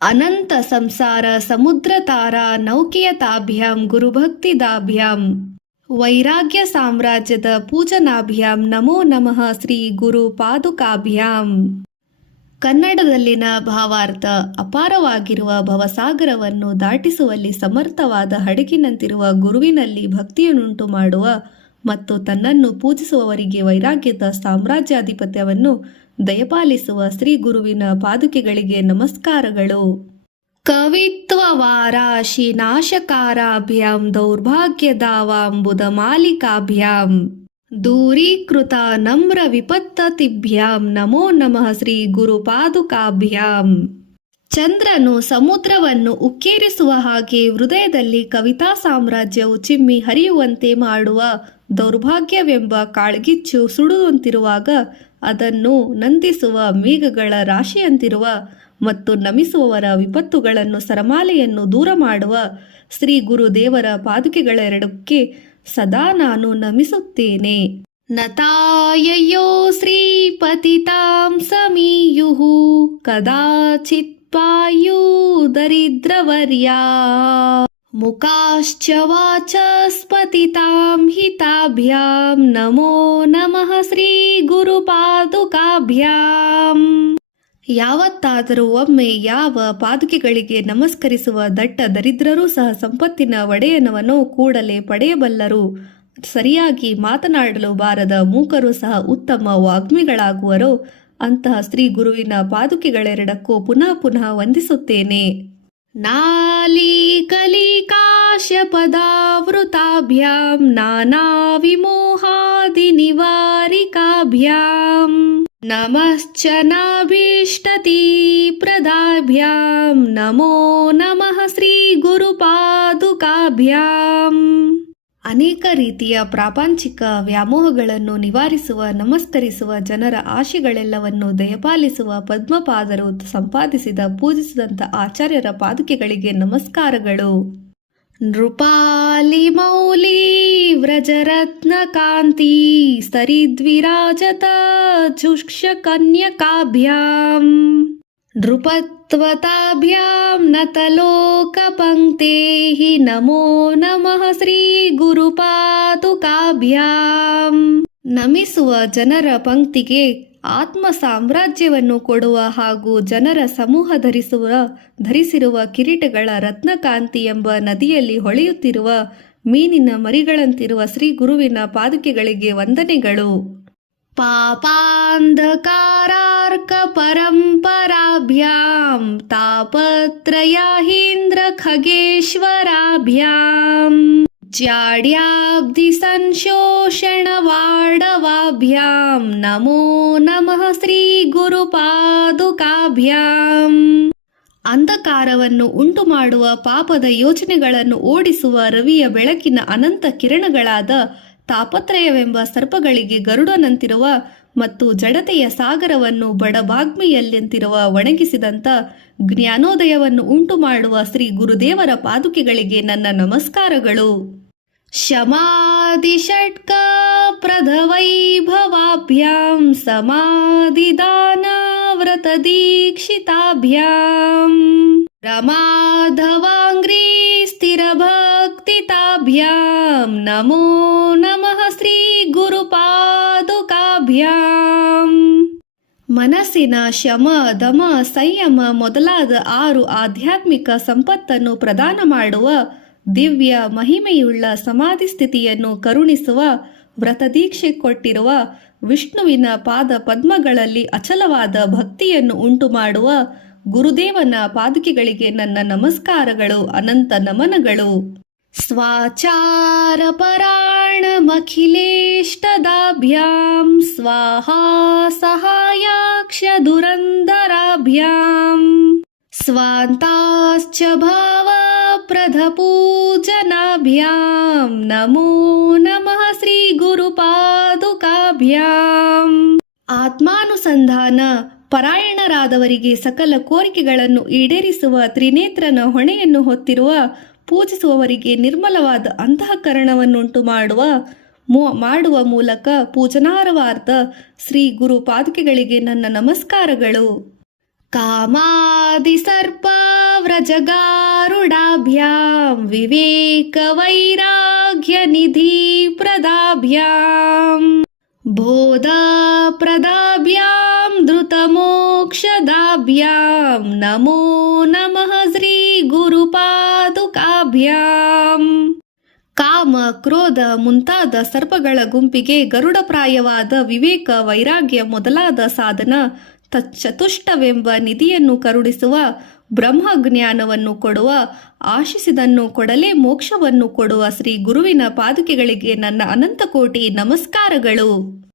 ಅನಂತ ಸಂಸಾರ ಸಮುದ್ರ ತಾರಾ ನೌಕೆಯತಾಭ್ಯಾಂ ಗುರುಭಕ್ತಿದಾಭ್ಯಾಂ ವೈರಾಗ್ಯ ಸಾಮ್ರಾಜ್ಯದ ಪೂಜನಾಭ್ಯಾಂ ನಮೋ ನಮಃ ಶ್ರೀ ಗುರು ಪಾದುಕಾಭ್ಯಾಂ. ಕನ್ನಡದಲ್ಲಿನ ಭಾವಾರ್ಥ: ಅಪಾರವಾಗಿರುವ ಭವಸಾಗರವನ್ನು ದಾಟಿಸುವಲ್ಲಿ ಸಮರ್ಥವಾದ ಹಡಗಿನಂತಿರುವ ಗುರುವಿನಲ್ಲಿ ಭಕ್ತಿಯನ್ನುಂಟು ಮಾಡುವ ಮತ್ತು ತನ್ನನ್ನು ಪೂಜಿಸುವವರಿಗೆ ವೈರಾಗ್ಯದ ಸಾಮ್ರಾಜ್ಯಾಧಿಪತ್ಯವನ್ನು ದಯಪಾಲಿಸುವ ಶ್ರೀ ಗುರುವಿನ ಪಾದುಕೆಗಳಿಗೆ ನಮಸ್ಕಾರಗಳು. ಕವಿತ್ವವಾರಾಶಿ ನಾಶಕಾರಾಭ್ಯಾಂ ದೌರ್ಭಾಗ್ಯದಾವಾಂಬುಧ ಮಾಲಿಕಾಭ್ಯಾಂ ದೂರೀಕೃತ ನಮ್ರ ವಿಪತ್ತತಿಭ್ಯಾಂ ನಮೋ ನಮಃ ಶ್ರೀ ಗುರು ಪಾದುಕಾಭ್ಯಾಂ. ಚಂದ್ರನು ಸಮುದ್ರವನ್ನು ಉಕ್ಕೇರಿಸುವ ಹಾಗೆ ಹೃದಯದಲ್ಲಿ ಕವಿತಾ ಸಾಮ್ರಾಜ್ಯವು ಚಿಮ್ಮಿ ಹರಿಯುವಂತೆ ಮಾಡುವ ದೌರ್ಭಾಗ್ಯವೆಂಬ ಕಾಳ್ಗಿಚ್ಚು ಸುಡುವಂತಿರುವಾಗ ಅದನ್ನು ನಂದಿಸುವ ಮೇಘಗಳ ರಾಶಿಯಂತಿರುವ ಮತ್ತು ನಮಿಸುವವರ ವಿಪತ್ತುಗಳನ್ನು ಸರಮಾಲೆಯನ್ನು ದೂರ ಮಾಡುವ ಶ್ರೀ ಗುರುದೇವರ ಪಾದುಕೆಗಳೆರಡಕ್ಕೆ ಸದಾ ನಾನು ನಮಿಸುತ್ತೇನೆ. ನತಾಯಯೋ ಶ್ರೀಪತಿತಾಂ ಸಮೀಯುಃ ಕದಾಚಿತ್ ಪಾಯು ದರಿದ್ರವರ್ಯಾ ಮುಖಾಶ್ಚ ವಾಚಸ್ಪತಿತಾಂ ಹಿತಾಭ್ಯಾಂ ನಮೋ ನಮಃ ಶ್ರೀ ಗುರು ಪಾದುಕಾಭ್ಯಾಂ. ಯಾವತ್ತಾದರೂ ಒಮ್ಮೆ ಯಾವ ಪಾದುಕೆಗಳಿಗೆ ನಮಸ್ಕರಿಸುವ ದಟ್ಟ ದರಿದ್ರರೂ ಸಹ ಸಂಪತ್ತಿನ ಒಡೆಯನವನ್ನು ಕೂಡಲೇ ಪಡೆಯಬಲ್ಲರು. ಸರಿಯಾಗಿ ಮಾತನಾಡಲು ಬಾರದ ಮೂಕರು ಸಹ ಉತ್ತಮ ವಾಗ್ಮಿಗಳಾಗುವರು. ಅಂತಹ ಶ್ರೀ ಗುರುವಿನ ಪಾದುಕೆಗಳೆರಡಕ್ಕೂ ಪುನಃ ಪುನಃ ವಂದಿಸುತ್ತೇನೆ. ನಾಲಿ ಕಲಿಕಾಶ್ಯಪದಾವೃತಾಭ್ಯಾಂ ನಾನಾ ವಿಮೋಹಾದಿ ನಿವಾರಿಕಾಭ್ಯಾಂ ನಮಶ್ಚ ನಾಭೀಷ್ಟತಿ ಪ್ರದಾಭ್ಯಾಂ ನಮೋ ನಮಃ ಶ್ರೀ ಗುರು ಪಾದುಕಾಭ್ಯಾಂ. ಅನೇಕ ರೀತಿಯ ಪ್ರಾಪಂಚಿಕ ವ್ಯಾಮೋಹಗಳನ್ನು ನಿವಾರಿಸುವ ನಮಸ್ಕರಿಸುವ ಜನರ ಆಶೆಗಳೆಲ್ಲವನ್ನು ದಯಪಾಲಿಸುವ ಪದ್ಮಪಾದರು ಸಂಪಾದಿಸಿದ ಪೂಜಿಸಿದಂಥ ಆಚಾರ್ಯರ ಪಾದುಕೆಗಳಿಗೆ ನಮಸ್ಕಾರಗಳು. ನೃಪಾಲಿ ಮೌಲಿ ವ್ರಜರತ್ನ ಕಾಂತಿ ಸರಿದ್ವಿರಾಜತ ಚುಕ್ಷ ಕನ್ಯಕಾಭ್ಯಾಂ ನೃಪತ್ವತಾಭ್ಯಾಂ ನತಲೋಕಪಂಕ್ತೇಃ ನಮೋ ನಮಃ ಶ್ರೀ ಗುರು ಪಾದುಕಾಭ್ಯಾಂ. ನಮಿಸುವ ಜನರ ಪಂಕ್ತಿಗೆ ಆತ್ಮ ಸಾಮ್ರಾಜ್ಯವನ್ನು ಕೊಡುವ ಹಾಗೂ ಜನರ ಸಮೂಹ ಧರಿಸಿರುವ ಕಿರೀಟಗಳ ರತ್ನಕಾಂತಿ ಎಂಬ ನದಿಯಲ್ಲಿ ಹೊಳೆಯುತ್ತಿರುವ ಮೀನಿನ ಮರಿಗಳಂತಿರುವ ಶ್ರೀ ಗುರುವಿನ ಪಾದುಕೆಗಳಿಗೆ ವಂದನೆಗಳು. ಪಾಪಾಂಧಕಾರಾರ್ಕ ಪರಂಪರಾಭ್ಯಾಂ ತಾಪತ್ರಯಾಹೀಂದ್ರ ಖಗೇಶ್ವರಾಭ್ಯಾಂ ಜಾಡ್ಯಾಬ್ಧಿ ಸಂಶೋಷಣ ವಾಡವಾಭ್ಯಾಂ ನಮೋ ನಮಃ ಶ್ರೀ ಗುರು ಪಾದುಕಾಭ್ಯಾಂ. ಅಂಧಕಾರವನ್ನು ಉಂಟು ಮಾಡುವ ಪಾಪದ ಯೋಚನೆಗಳನ್ನು ಓಡಿಸುವ ರವಿಯ ಬೆಳಕಿನ ಅನಂತ ಕಿರಣಗಳಾದ ತಾಪತ್ರಯವೆಂಬ ಸರ್ಪಗಳಿಗೆ ಗರುಡನಂತಿರುವ ಮತ್ತು ಜಡತೆಯ ಸಾಗರವನ್ನು ಬಡಬಾಗ್ಮಿಯಲ್ಲಂತಿರುವ ಒಣಗಿಸಿದಂಥ ಜ್ಞಾನೋದಯವನ್ನು ಉಂಟು ಮಾಡುವ ಶ್ರೀ ಗುರುದೇವರ ಪಾದುಕೆಗಳಿಗೆ ನನ್ನ ನಮಸ್ಕಾರಗಳು. ಶಮಾಧಿ ಷಟ್ಕ ಪ್ರಧವೈಭವಾಭ್ಯಾಂ ಸಮಾಧಿದಾನ ವ್ರತ ದೀಕ್ಷಿತಾಭ್ಯಾಂ ರಮಾಧವಾಂಗ್ರೀ ಸ್ಥಿರ ಭಕ್ತಿತಾಭ್ಯಾಂ ನಮೋ ನಮಃ ಶ್ರೀ ಗುರು ಪಾದುಕಾಭ್ಯಾಂ. ಮನಸ್ಸಿನ ಶಮ ದಮ ಸಂಯಮ ಮೊದಲಾದ 6 ಆಧ್ಯಾತ್ಮಿಕ ಸಂಪತ್ತನ್ನು ಪ್ರದಾನ ಮಾಡುವ ದಿವ್ಯ ಮಹಿಮೆಯುಳ್ಳ ಸಮಾಧಿ ಸ್ಥಿತಿಯನ್ನು ಕರುಣಿಸುವ ವ್ರತದೀಕ್ಷೆ ಕೊಟ್ಟಿರುವ ವಿಷ್ಣುವಿನ ಪಾದ ಪದ್ಮಗಳಲ್ಲಿ ಅಚಲವಾದ ಭಕ್ತಿಯನ್ನು ಉಂಟು ಮಾಡುವ ಗುರುದೇವನ ಪಾದುಕೆಗಳಿಗೆ ನನ್ನ ನಮಸ್ಕಾರಗಳು, ಅನಂತ ನಮನಗಳು. ಸ್ವಾಚಾರ ಪರಾಣಮಖಿಲೇಷ್ಟದಾಭ್ಯಾಂ ಸ್ವಾಹಾ ಸಹಾಯಾಕ್ಷ ದುರಂದರಾಭ್ಯಾಂ ಸ್ವಾಂತಾಶ್ಚ ಭಾವ ಪ್ರಧಪೂಜನಾಭ್ಯಾಂ ನಮೋ ನಮಃ ಶ್ರೀ ಗುರು ಪಾದುಕಾಭ್ಯಾಂ. ಆತ್ಮಾನುಸಂಧಾನ ಪರಾಯಣರಾದವರಿಗೆ ಸಕಲ ಕೋರಿಕೆಗಳನ್ನು ಈಡೇರಿಸುವ ತ್ರಿನೇತ್ರನ ಹೊಣೆಯನ್ನು ಹೊತ್ತಿರುವ ಪೂಜಿಸುವವರಿಗೆ ನಿರ್ಮಲವಾದ ಅಂತಃಕರಣವನ್ನುಂಟು ಮಾಡುವ ಮೂಲಕ ಪೂಜನಾರ್ಹಾರ್ಥ ಶ್ರೀ ಗುರು ಪಾದುಕೆಗಳಿಗೆ ನನ್ನ ನಮಸ್ಕಾರಗಳು. ಕಾಮಾದಿ ಸರ್ಪ ವ್ರಜಗಾರುಡಾಭ್ಯಾಂ ವಿವೇಕವೈರಾಗ್ಯನಿಧಿಪ್ರದಾಭ್ಯಾಂ ಬೋಧಪ್ರದಾಭ್ಯಾಂ ಧೃತಮೋಕ್ಷದಾಭ್ಯಾಂ ನಮೋ ನಮಃ ಶ್ರೀ ಗುರುಪಾದುಕಾಭ್ಯಾಂ. ಕಾಮ ಕ್ರೋಧ ಮುಂತಾದ ಸರ್ಪಗಳ ಗುಂಪಿಗೆ ಗರುಡಪ್ರಾಯವಾದ ವಿವೇಕ ವೈರಾಗ್ಯ ಮೊದಲಾದ ಸಾಧನ ತಚ್ಚತುಷ್ಟವೆಂಬ ನಿಧಿಯನ್ನು ಕರುಣಿಸುವ ಬ್ರಹ್ಮಜ್ಞಾನವನ್ನು ಕೊಡುವ ಆಶಿಸಿದನ್ನು ಕೊಡಲೇ ಮೋಕ್ಷವನ್ನು ಕೊಡುವ ಶ್ರೀ ಗುರುವಿನ ಪಾದುಕೆಗಳಿಗೆ ನನ್ನ ಅನಂತಕೋಟಿ ನಮಸ್ಕಾರಗಳು.